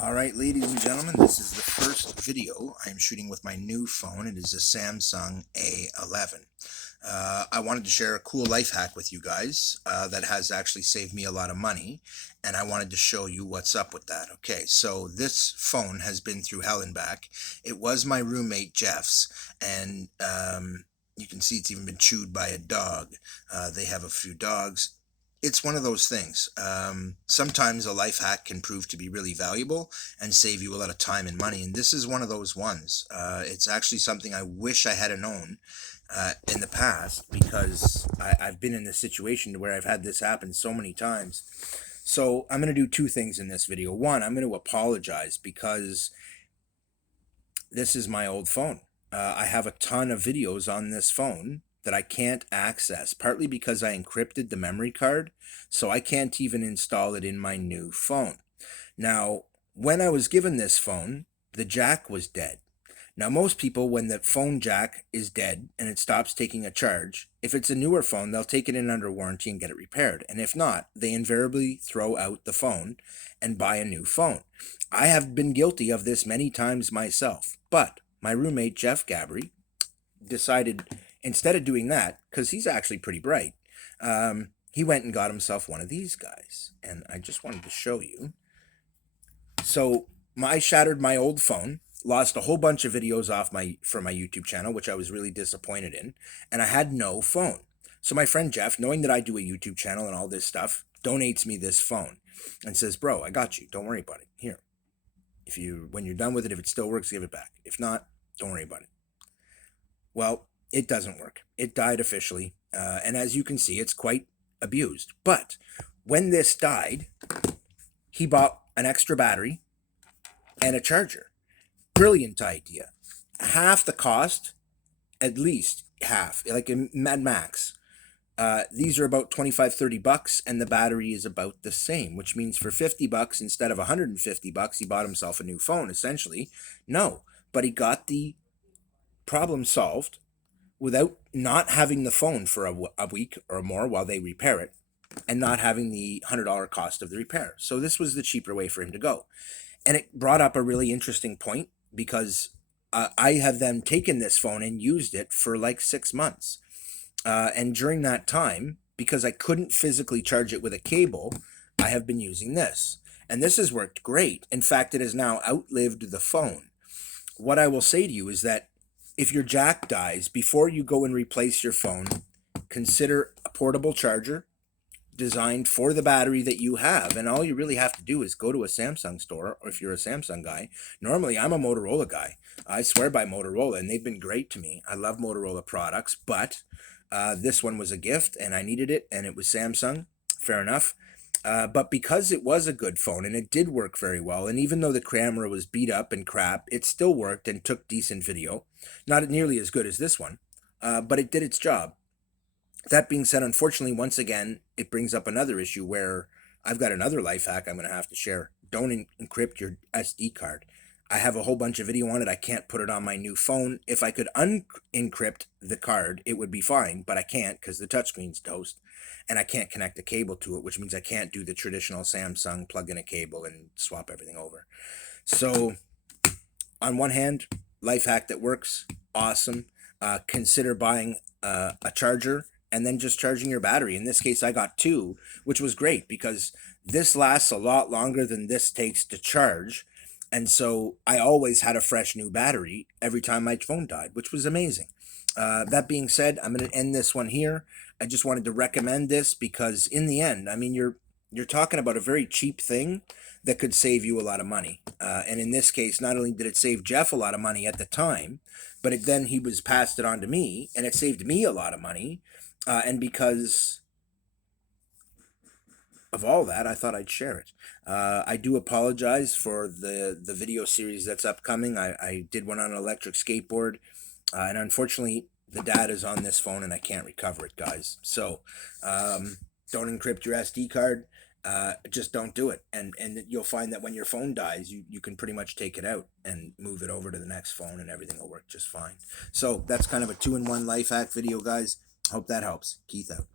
All right, ladies and gentlemen, this is the first video I'm shooting with my new phone. It is a Samsung A11. I wanted to share a cool life hack with you guys that has actually saved me a lot of money, and I wanted to show you what's up with that. Okay, so this phone has been through hell and back. It was my roommate Jeff's, and you can see it's even been chewed by a dog. They have a few dogs. It's one of those things. Sometimes a life hack can prove to be really valuable and save you a lot of time and money, and this is one of those ones. It's actually something I wish I had known in the past, because I've been in this situation where I've had this happen so many times. So I'm going to do two things in this video. One, I'm going to apologize because this is my old phone. I have a ton of videos on this phone that I can't access, partly because I encrypted the memory card, so I can't even install it in my new phone. Now, when I was given this phone, the jack was dead. Now, most people, when the phone jack is dead and it stops taking a charge, if it's a newer phone, they'll take it in under warranty and get it repaired. And if not, they invariably throw out the phone and buy a new phone. I have been guilty of this many times myself, but my roommate, Jeff Gabry, decided instead of doing that, because he's actually pretty bright, he went and got himself one of these guys. And I just wanted to show you. So I shattered my old phone, lost a whole bunch of videos off from my YouTube channel, which I was really disappointed in, and I had no phone. So my friend Jeff, knowing that I do a YouTube channel and all this stuff, donates me this phone and says, "Bro, I got you. Don't worry about it. Here. When you're done with it, if it still works, give it back. If not, don't worry about it." Well, it doesn't work. It died officially, and as you can see, it's quite abused. But when this died, he bought an extra battery and a charger. Brilliant idea. Half the cost, at least half, like in Mad Max. These are about 25, $30, and the battery is about the same, which means for $50 instead of $150, he bought himself a new phone, essentially. No, but he got the problem solved without not having the phone for a week or more while they repair it, and not having the $100 cost of the repair. So this was the cheaper way for him to go. And it brought up a really interesting point, because I have then taken this phone and used it for like 6 months. And during that time, because I couldn't physically charge it with a cable, I have been using this. And this has worked great. In fact, it has now outlived the phone. What I will say to you is that if your jack dies, before you go and replace your phone, consider a portable charger designed for the battery that you have. And all you really have to do is go to a Samsung store, or if you're a Samsung guy. Normally, I'm a Motorola guy. I swear by Motorola, and they've been great to me. I love Motorola products, but this one was a gift, and I needed it, and it was Samsung. Fair enough. But because it was a good phone, and it did work very well, and even though the camera was beat up and crap, it still worked and took decent video. Not nearly as good as this one, but it did its job. That being said, unfortunately, once again, it brings up another issue where I've got another life hack I'm going to have to share. Don't encrypt your SD card. I have a whole bunch of video on it. I can't put it on my new phone. If I could unencrypt the card, it would be fine, but I can't because the touchscreen's toast, and I can't connect a cable to it, which means I can't do the traditional Samsung plug in a cable and swap everything over. So, on one hand, life hack that works, awesome. Consider buying a charger and then just charging your battery. In this case, I got two, which was great because this lasts a lot longer than this takes to charge. And so I always had a fresh new battery every time my phone died, which was amazing. That being said, I'm going to end this one here. I just wanted to recommend this because in the end, I mean, you're talking about a very cheap thing that could save you a lot of money. And in this case, not only did it save Jeff a lot of money at the time, but then he was passed it on to me, and it saved me a lot of money. And because of all that, I thought I'd share it. I do apologize for the video series that's upcoming. I did one on an electric skateboard, and unfortunately, the data is on this phone, and I can't recover it, guys. So don't encrypt your SD card. Just don't do it, and you'll find that when your phone dies, you can pretty much take it out and move it over to the next phone, and everything will work just fine. So that's kind of a 2-in-1 life hack video, guys. Hope that helps. Keith out.